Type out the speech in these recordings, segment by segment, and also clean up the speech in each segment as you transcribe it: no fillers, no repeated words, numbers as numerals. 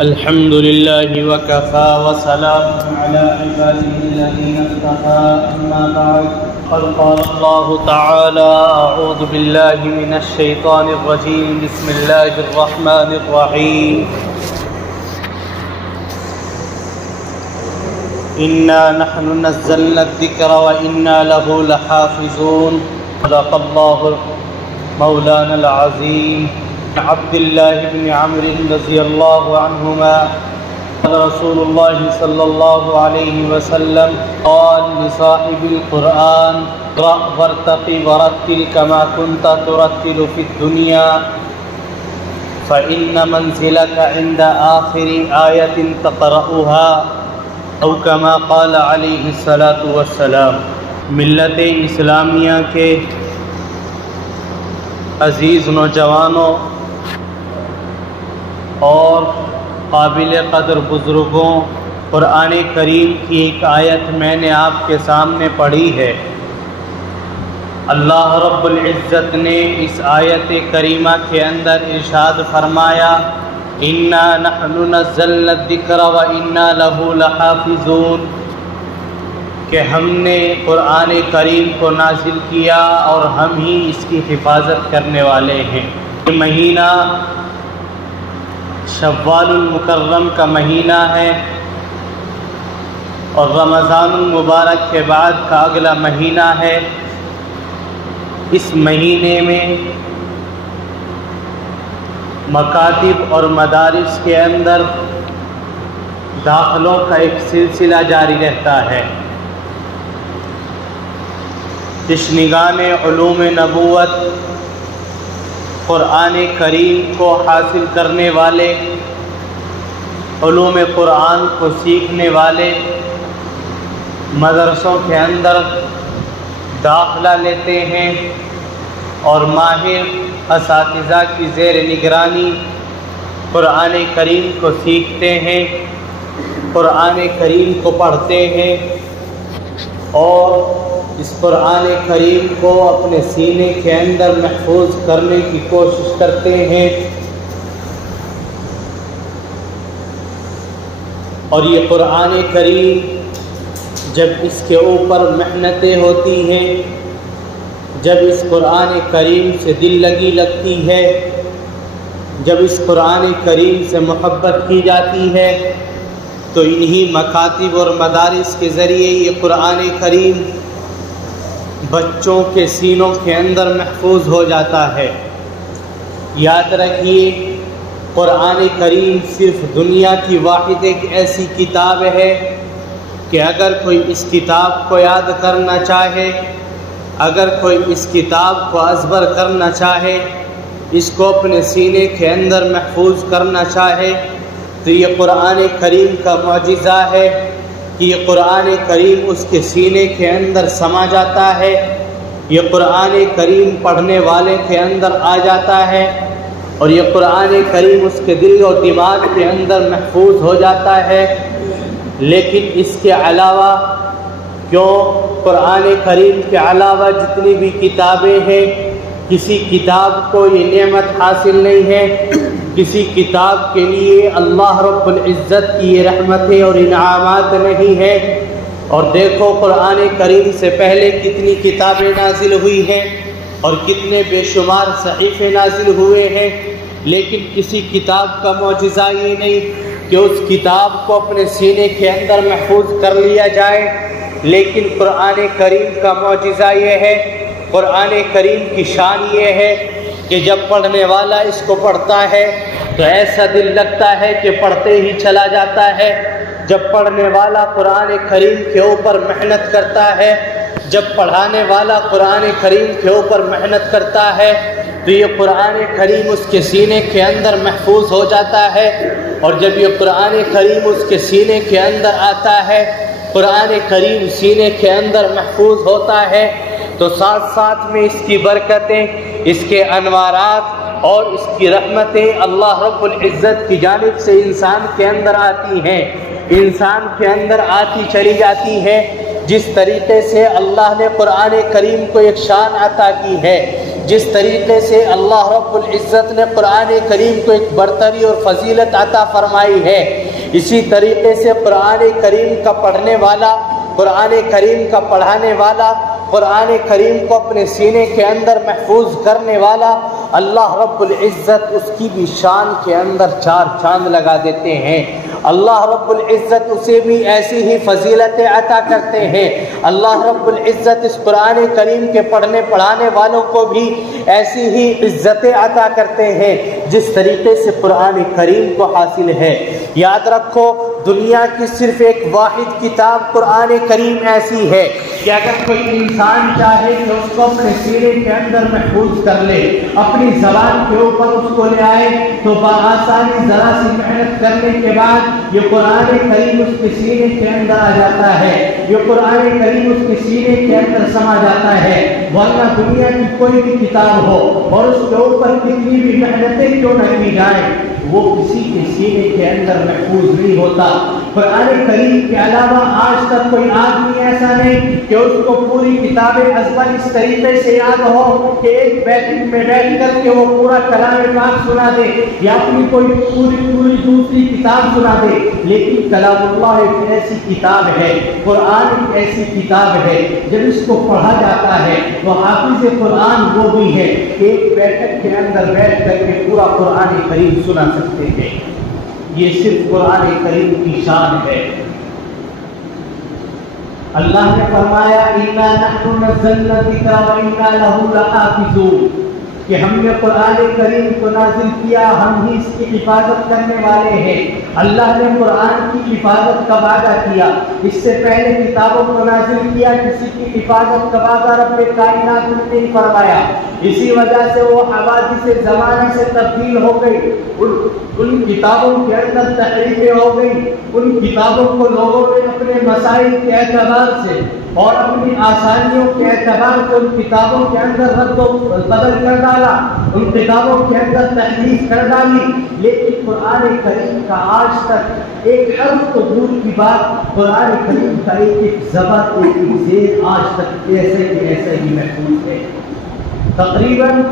الحمد لله وكفى وسلام على عباده الذين اصطفى أما بعد قد قال الله تعالى أعوذ بالله من الشيطان الرجيم بسم الله الرحمن الرحيم إنا نحن نزلنا الذكر وإنا له لحافظون صدق الله مولانا العظيم. عبد الله بن عمرو رضي الله عنهما قال رسول الله صلى الله عليه وسلم قال لصاحب القرآن اقرأ وارتقي ورتل كما كنت ترتل في الدنيا فإن منزلك عند آخر آية تقرأها او كما قال علیہ الصلاۃ والسلام. ملت اسلامیہ کے عزیز نوجوانوں اور قابل قدر بزرگوں، قرآن کریم کی ایک آیت میں نے آپ کے سامنے پڑھی ہے. اللہ رب العزت نے اس آیت کریمہ کے اندر ارشاد فرمایا انا نحن نزلنا الذکر وانا له لحافظون، کہ ہم نے قرآن کریم کو نازل کیا اور ہم ہی اس کی حفاظت کرنے والے ہیں. یہ مہینہ شوال المکرم کا مہینہ ہے اور رمضان المبارک کے بعد کا اگلا مہینہ ہے. اس مہینے میں مکاتب اور مدارس کے اندر داخلوں کا ایک سلسلہ جاری رہتا ہے. تشنگان علوم نبوت، قرآن کریم کو حاصل کرنے والے، علوم قرآن کو سیکھنے والے مدرسوں کے اندر داخلہ لیتے ہیں اور ماہر اساتذہ کی زیر نگرانی قرآن کریم کو سیکھتے ہیں، قرآن کریم کو پڑھتے ہیں اور اس قرآن کریم کو اپنے سینے کے اندر محفوظ کرنے کی کوشش کرتے ہیں. اور یہ قرآن کریم جب اس کے اوپر محنتیں ہوتی ہیں، جب اس قرآن کریم سے دل لگی لگتی ہے، جب اس قرآن کریم سے محبت کی جاتی ہے، تو انہی مکاتب اور مدارس کے ذریعے یہ قرآن کریم بچوں کے سینوں کے اندر محفوظ ہو جاتا ہے. یاد رکھیے، قرآن کریم صرف دنیا کی واحد ایک ایسی کتاب ہے کہ اگر کوئی اس کتاب کو یاد کرنا چاہے، اگر کوئی اس کتاب کو ازبر کرنا چاہے، اس کو اپنے سینے کے اندر محفوظ کرنا چاہے، تو یہ قرآن کریم کا معجزہ ہے کہ یہ قرآن کریم اس کے سینے کے اندر سما جاتا ہے، یہ قرآن کریم پڑھنے والے کے اندر آ جاتا ہے اور یہ قرآن کریم اس کے دل و دماغ کے اندر محفوظ ہو جاتا ہے. لیکن اس کے علاوہ کیوں قرآن کریم کے علاوہ جتنی بھی کتابیں ہیں، کسی کتاب کو یہ نعمت حاصل نہیں ہے، کسی کتاب کے لیے اللہ رب العزت کی یہ رحمتیں اور انعامات نہیں ہیں. اور دیکھو قرآن کریم سے پہلے کتنی کتابیں نازل ہوئی ہیں اور کتنے بے شمار صحیفے نازل ہوئے ہیں، لیکن کسی کتاب کا معجزہ یہ نہیں کہ اس کتاب کو اپنے سینے کے اندر محفوظ کر لیا جائے. لیکن قرآن کریم کا معجزہ یہ ہے، قرآن کریم کی شان یہ ہے کہ جب پڑھنے والا اس کو پڑھتا ہے تو ایسا دل لگتا ہے کہ پڑھتے ہی چلا جاتا ہے. جب پڑھنے والا قرآن کریم کے اوپر محنت کرتا ہے، جب پڑھانے والا قرآن کریم کے اوپر محنت کرتا ہے، تو یہ قرآن کریم اس کے سینے کے اندر محفوظ ہو جاتا ہے. اور جب یہ قرآن کریم اس کے سینے کے اندر آتا ہے، قرآن کریم سینے کے اندر محفوظ ہوتا ہے، تو ساتھ ساتھ میں اس کی برکتیں، اس کے انوارات اور اس کی رحمتیں اللہ رب العزت کی جانب سے انسان کے اندر آتی ہیں، انسان کے اندر آتی چلی جاتی ہے. جس طریقے سے اللہ نے قرآن کریم کو ایک شان عطا کی ہے، جس طریقے سے اللہ رب العزت نے قرآن کریم کو ایک برتری اور فضیلت عطا فرمائی ہے، اسی طریقے سے قرآن کریم کا پڑھنے والا، قرآن کریم کا پڑھانے والا، قرآن کریم کو اپنے سینے کے اندر محفوظ کرنے والا، اللہ رب العزت اس کی بھی شان کے اندر چار چاند لگا دیتے ہیں۔ اللہ رب العزت اسے بھی ایسی ہی فضیلتیں عطا کرتے ہیں۔ اللہ رب العزت اس قرآن کریم کے پڑھنے پڑھانے والوں کو بھی ایسی ہی عزتیں عطا کرتے ہیں جس طریقے سے قرآن کریم کو حاصل ہے۔ یاد رکھو، دنیا کی صرف ایک واحد کتاب قرآن کریم ایسی ہے کہ اگر کوئی انسان چاہے کہ اس کو اپنے سینے کے اندر محفوظ کر لے، اپنی زبان کے اوپر اس کو لے آئے، تو بآسانی ذرا سی محنت کرنے کے بعد یہ قرآن کریم اس کے سینے کے اندر آ جاتا ہے، یہ قرآن کریم اس کے سینے کے اندر سما جاتا ہے۔ ورنہ دنیا کی کوئی بھی کتاب ہو اور اس کے اوپر کتنی بھی محنتیں کیوں نہ کی جائیں، وہ کسی کے سینے کے اندر محفوظ نہیں ہوتا۔ قرآن کریم کے علاوہ آج تک کوئی آدمی ایسا نہیں کہ اس کو پوری کتاب ازبر اس طریقے سے یاد ہو کہ ایک بیٹھک میں بیٹھ کر کے وہ پورا کلام پاک سنا دے یا اپنی کوئی پوری دوسری کتاب سنا دے۔ لیکن کلام اللہ ایک ایسی کتاب ہے، قرآن ایک ایسی کتاب ہے، جب اس کو پڑھا جاتا ہے تو حافظ قرآن وہ بھی ہے کہ ایک بیٹھک کے اندر بیٹھ کر کے پورا قرآن کریم سنا سکتے ہیں۔ یہ صرف قرآن کریم کی شان ہے۔ اللہ نے فرمایا اِنَّا نَحْنُ نَزَّلْنَا الذِّكْرَ وَإِنَّا لَهُ لَحَافِظُونَ، کہ ہم نے قرآن کریم کو نازل کیا، ہم ہی اس کی حفاظت کرنے والے ہیں۔ اللہ نے قرآن کی حفاظت کا وعدہ کیا، اس سے پہلے کتابوں کو نازل کیا، کسی کی حفاظت کا وعدہ رب کائنات نے نہیں فرمایا۔ اسی وجہ سے وہ حوادث زمانے سے تبدیل ہو گئی، ان کتابوں کے اندر تحریفیں ہو گئی، ان کتابوں کو لوگوں نے اپنے مسائل کے اعتبار سے اور اپنی آسانیوں کے اعتبار سے ان کتابوں کے اندر رد و بدل کر ڈالا، ان کتابوں کے اندر تحریف کر ڈالی۔ لیکن قرآن کریم کا آج تک ایک حرف تو دور کی بات، قرآن کریم کا ایک زبر، ایک زیر آج تک ایسے کے ایسے ہی محفوظ ہے۔ تقریباً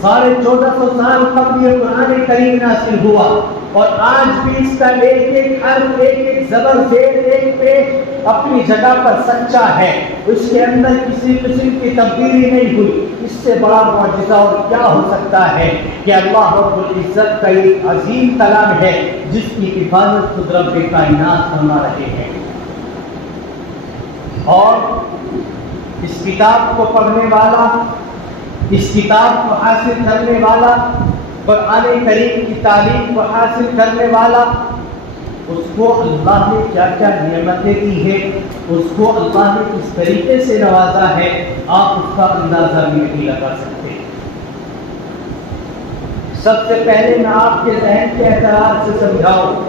1450 سال قبل یہ قرآن کریم نازل ہوا، اور آج بھی اس کا ایک ایک حرف، ایک ایک زبر، زیر، ایک پیش اپنی جگہ پر سچا ہے، اس کے اندر کسی قسم کی تبدیلی نہیں ہوئی۔ اس سے بڑا معجزہ اور کیا ہو سکتا ہے کہ اللہ رب العزت کا ایک عظیم کلام ہے جس کی حفاظت خود رب کائنات فرما رہے ہیں۔ اور اس کتاب کو پڑھنے والا، اس کتاب کو حاصل کرنے والا، قرآن کریم کی تعلیم کو حاصل کرنے والا، اس کو اللہ نے کیا کیا نعمتیں دی ہیں، اس کو اللہ نے کس طریقے سے نوازا ہے، آپ اس کا اندازہ بھی نہیں لگا سکتے۔ سب سے پہلے میں آپ کے ذہن کے اعتراض سے سمجھاؤں،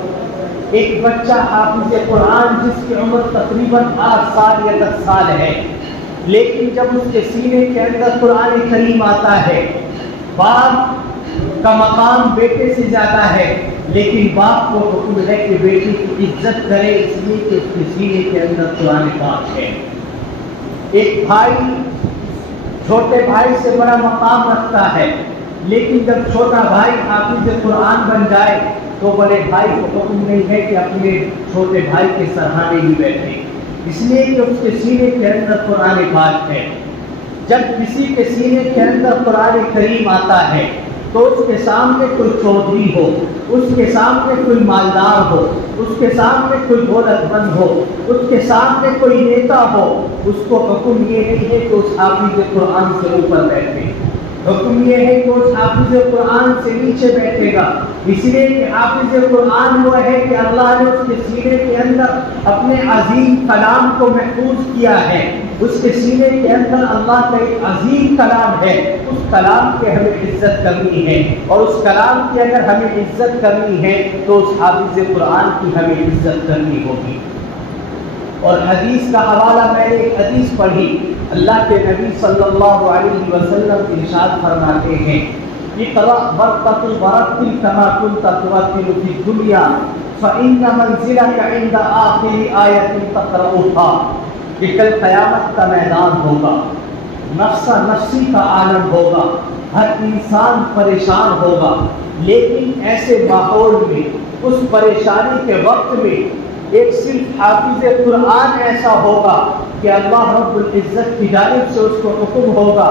ایک بچہ حافظ قرآن جس کی عمر تقریباً 8 سال یا 10 سال ہے، لیکن جب اس کے سینے کے اندر قرآن کریم آتا ہے، باپ کا مقام بیٹے سے زیادہ ہے، لیکن باپ کو حکم ہے کہ بیٹے کی عزت کرے، اس لیے کہ اس کے سینے کے اندر قرآن پاک ہے۔ ایک بھائی چھوٹے بھائی سے بڑا مقام رکھتا ہے، لیکن جب چھوٹا بھائی حافظ قرآن بن جائے تو بڑے بھائی کو حکم نہیں ہے کہ اپنے چھوٹے بھائی کے سرہانے ہی بیٹھے، اس لیے کہ اس کے سینے کے اندر قرآن پاک ہے۔ جب کسی کے سینے کے اندر قرآن کریم آتا ہے تو اس کے سامنے کوئی چودھری ہو، اس کے سامنے کوئی مالدار ہو، اس کے سامنے کوئی دولت مند ہو، اس کے سامنے کوئی نیتا ہو، اس کو حکم یہ نہیں ہے کہ اس حافظ قرآن سے اوپر بیٹھے، حکم یہ ہے کہ اس حافظ قرآن سے نیچے بیٹھے گا، اس لیے کہ حافظ قرآن وہ ہے کہ اللہ نے اس کے سینے کے اندر اپنے عظیم کلام کو محفوظ کیا ہے، اس کے سینے کے اندر اللہ کا ایک عظیم کلام ہے، اس کلام کی ہمیں عزت کرنی ہے، اور اس کلام کی اگر ہمیں عزت کرنی ہے تو اس حافظ قرآن کی ہمیں عزت کرنی ہوگی۔ اور حدیث کا حوالہ، میں نے ایک حدیث پڑھی، اللہ کے نبی صلی اللہ علیہ وسلم ارشاد فرماتے ہیں اقرأ ورتقل ورتل كما كنت ترتل في الدنيا فإن منزلك عند آخر آية تقرأها، کہ کل قیامت کا میدان ہوگا، نفسا نفسی کا عالم ہوگا، ہر انسان پریشان ہوگا، لیکن ایسے ماحول میں، اس پریشانی کے وقت میں ایک صرف حافظ قرآن ایسا ہوگا کہ اللہ رب العزت کی جانب سے اس کو حکم ہوگا،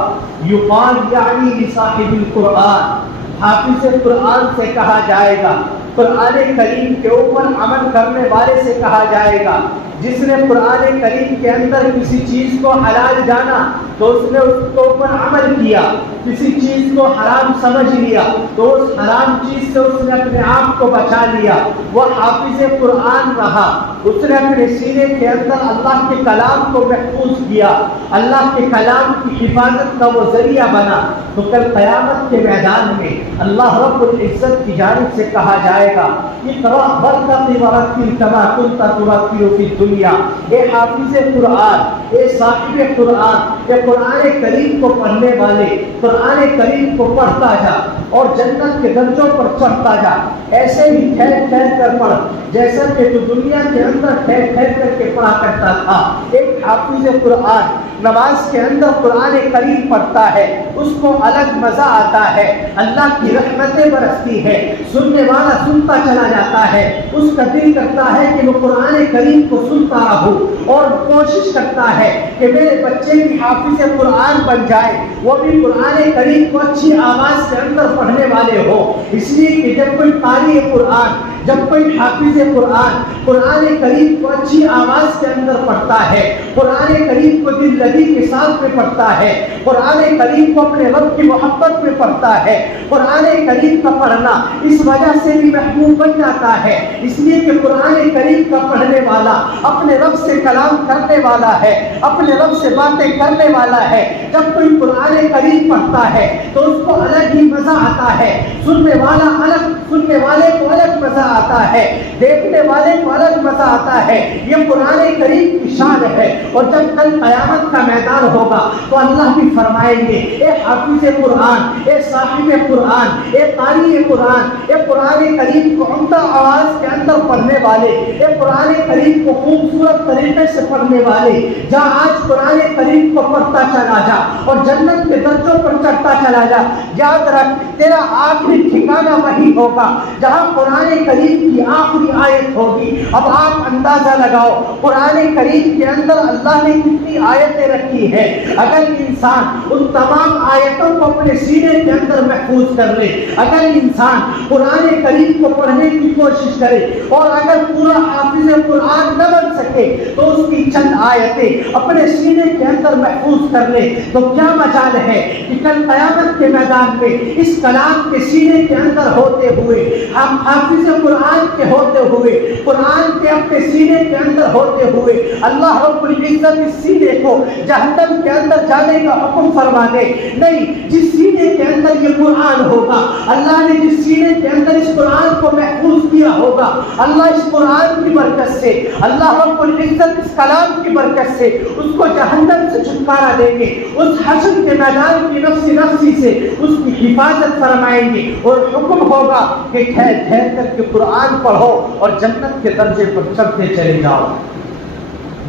یقال یعنی لصاحب القرآن، حافظ قرآن سے کہا جائے گا، قرآن کریم کے اوپر عمل کرنے والے سے کہا جائے گا، جس نے قرآن کریم کے اندر کسی چیز کو حلال جانا تو اس نے اس کے اوپر عمل کیا، کسی چیز کو حرام سمجھ لیا تو اس حرام چیز سے اس نے اپنے آپ کو بچا لیا، وہ حافظ قرآن رہا، اس نے اپنے سینے کے اندر اللہ کے کلام کو محفوظ کیا، اللہ کے کلام کی حفاظت کا وہ ذریعہ بنا، تو کل قیامت کے میدان میں اللہ رب العزت کی جانب سے کہا جائے گا اقرأ وارتقِ ورتل كما كنت ترتل في الدنيا، اے حافظ قرآن، اے صاحب قرآن، اے قرآن کریم کو پڑھنے والے، قرآن کریم کو پڑھتا جا اور جنت کے درجوں پر چڑھتا جا، ایسے ہی ٹھہر ٹھہر کر پڑھ جیسا کہ تو دنیا کے اندر ٹھہر ٹھہر کر کے پڑھا کرتا تھا۔ ایک حافظ قرآن نماز کے اندر قرآن کریم پڑھتا ہے، اس کو الگ مزہ آتا ہے، اللہ کی رحمتیں برستی ہے، سننے والا سنتا چلا جاتا ہے، اس کا دل کرتا ہے کہ وہ قرآن کریم کو سنتا رہو اور کوشش کرتا ہے کہ میرے بچے بھی حافظ قرآن بن جائے، وہ بھی قرآن کریم کو اچھی آواز کے اندر پڑھنے والے ہو، اس لیے کہ جب کوئی قاری قرآن، جب کوئی حافظ قرآن قرآن کریم کو اچھی آواز کے اندر پڑھتا ہے، قرآن کریم کو دل لگی کے ساتھ میں پڑھتا ہے، قرآن کریم کو اپنے رب کی محبت میں پڑھتا ہے، قرآن کریم کا پڑھنا اس وجہ سے بھی محبوب بن جاتا ہے، اس لیے کہ قرآن کریم کا پڑھنے والا اپنے رب سے کلام کرنے والا ہے، اپنے رب سے باتیں کرنے والا ہے۔ جب کوئی قرآن کریم پڑھتا ہے تو اس کو الگ ہی مزہ آتا ہے، سننے والا الگ، سننے والے کو الگ مزہ آتا ہے، دیکھنے والے کو الگ مزہ آتا ہے، یہ قرآن کریم کی شان ہے۔ اور جب کل قیامت کا میدان ہوگا تو اللہ بھی فرمائیں گے اے حافظ قرآن، اے صاحب قرآن، اے قاری قرآن، اے قرآن کریم کو عمدہ آواز کے اندر پڑھنے والے، اے قرآن کریم کو خوبصورت طریقے سے پڑھنے والے، جا آج قرآن کریم کو پڑھتا چلا جا اور جنت کے درجوں پر چڑھتا چلا جا، یاد رکھ تیرا آخری ٹھکانہ وہی ہوگا جہاں قرآن کریم کی آخری آیت ہوگی۔ اب آپ اندازہ لگاؤ قرآن کریم کے اندر اللہ نے کتنی آیتیں رکھی ہیں، اگر انسان ان تمام آیتوں کو اپنے سینے کے اندر محفوظ کر لے، اگر انسان قرآن کریم کو پڑھنے کی کوشش کرے اور اگر پورا حافظ قرآن نہ بن سکے تو اس کی چند آیتیں اپنے سینے کے اندر محفوظ کر لے، تو کیا مجال ہے کہ کل قیامت کے میدان میں اس کلام کے سینے کے اندر ہوتے ہوئے، ہم حافظ قرآن کے ہوتے ہوئے، قرآن کے اپنے سینے کے اندر ہوتے ہوئے اللہ رب العزت اس سینے کو جہنم کے اندر جانے کا حکم فرما دے؟ نہیں، جس سینے کے اندر یہ قرآن ہوگا، اللہ نے جس سینے کے اندر اس قرآن کو محفوظ کیا ہوگا، اللہ اس قرآن کی برکت سے، اللہ رب العزت اس کلام کی برکت سے اس کو جہنم سے چھٹکارا دیں گے، اس حشر کے میدان کی نفسی نفسی سے اس کی حفاظت فرمائیں گے، اور حکم ہوگا کہ ٹھہر ٹھہر کر کے قرآن پڑھو اور جنت کے درجے پر چڑھتے چلے جاؤ۔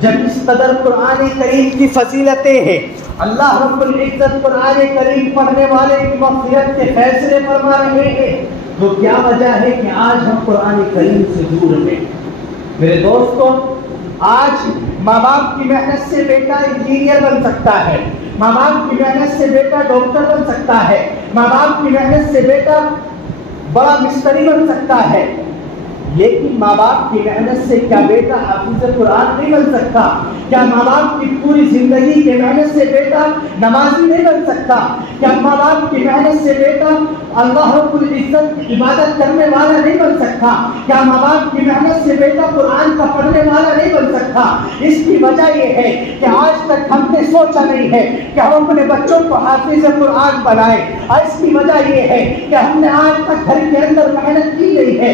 جب اس قدر قرآن کریم کی فضیلتیں ہیں، اللہ رب العزت قرآن کریم پڑھنے والے کی مغفرت کے فیصلے فرما رہے ہیں، تو کیا وجہ ہے کہ آج ہم قرآن کریم سے دور ہیں؟ میرے دوستوں، آج ماں باپ کی محنت سے بیٹا انجینئر بن سکتا ہے، ماں باپ کی محنت سے بیٹا ڈاکٹر بن سکتا ہے، ماں باپ کی محنت سے بیٹا بڑا مستری بن سکتا ہے، لیکن ماں باپ کی محنت سے کیا بیٹا حافظ قرآن نہیں بن سکتا؟ کیا ماں باپ کی پوری زندگی کی محنت سے بیٹا نمازی نہیں بن سکتا؟ کیا ماں باپ کی محنت سے بیٹا اللہ رب العزت کی عبادت کرنے والا نہیں بن سکتا؟ کیا ماں باپ کی محنت سے بیٹا قرآن کا پڑھنے والا نہیں بن سکتا؟ اس کی وجہ یہ ہے کہ آج تک ہم نے سوچا نہیں ہے کہ ہم اپنے بچوں کو حافظ قرآن بنائیں، اور اس کی وجہ یہ ہے کہ ہم نے آج تک گھر کے اندر محنت کی نہیں ہے